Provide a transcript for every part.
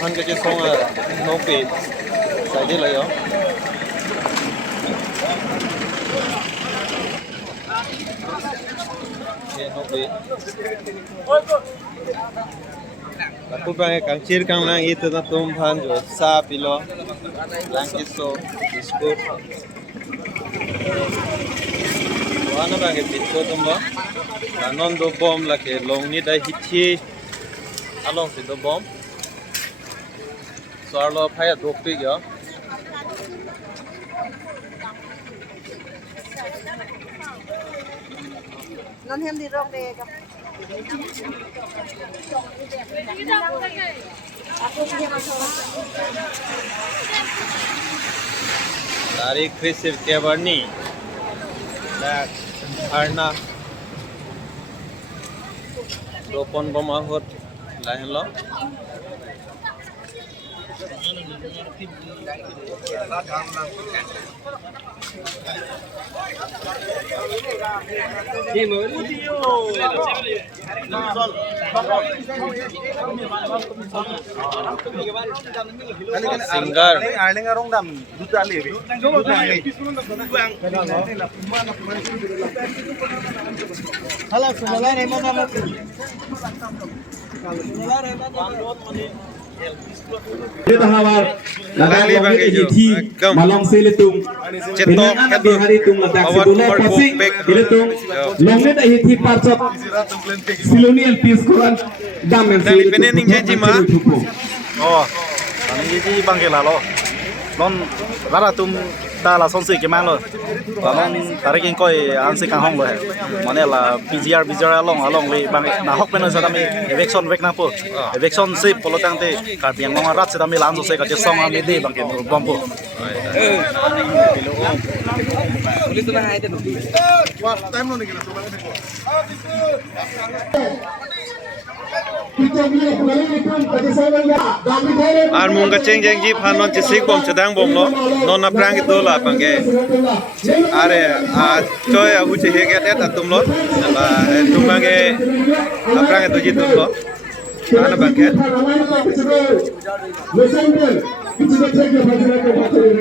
พันก็จะส่งโนปีใส่ได้เลยเหรอโนปีaku pakai kangcir kang lang itu na tumpan jo sa pilo lang kiso biskut wana pakai bitko tumba kanon do bom lake long ni dai hithi along si do bom so arlo phaya dokpi gyo non hem đi rong de gặp dari krisif kebarni dak arna dopon bom ahut lain lo Singgar Arling arong dam duta lebi. Halak sumala re mana Kita hawar Lali bangke jo malong seletung cetok kedu tung ladak sedulo pasing seletung longge da hithi parchot silonial piece koran damen Dali penening jeji ma oh ani jeji bangke lalo non rara tum ta la sonsi ke mang lo non tarekin koi ansi kang hong lo he mane la pgr along le bang na hok pen sa tami eviction vek na po eviction se polotang te kar biang ngong rat se tami lan so se ka je song ami de bang ke bom po Tulis na hai de wa time no ni kila so ar munga cheng jeng ji phanon chi sik bom chadang bom lo non na prang itu la bangke are a choy abu che he get at tum lo ba tum bangke aprang itu ji tum lo ana bangke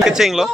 kecheng lo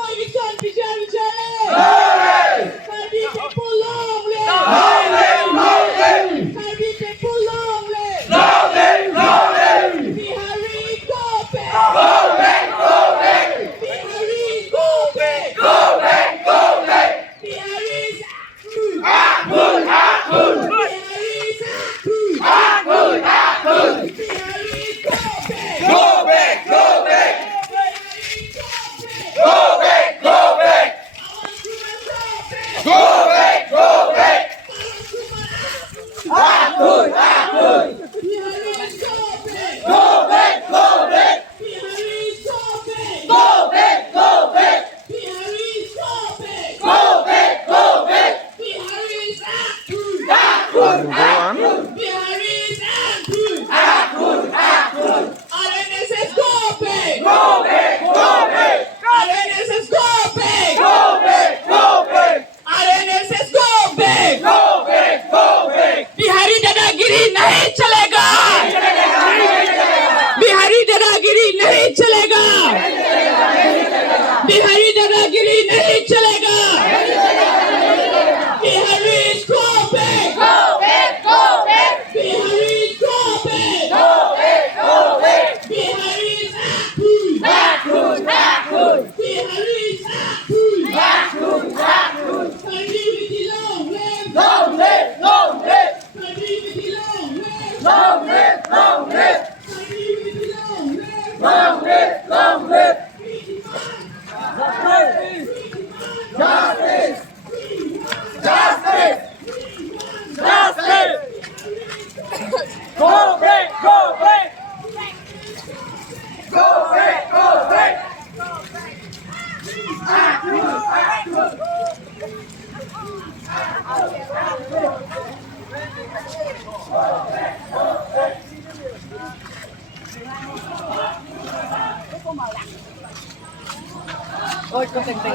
Ôi con tình tình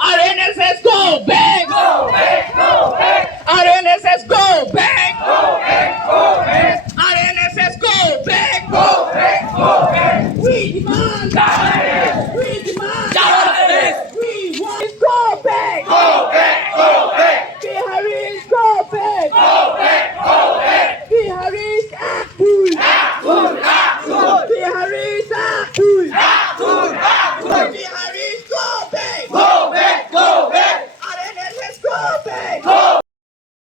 Our NSS go back!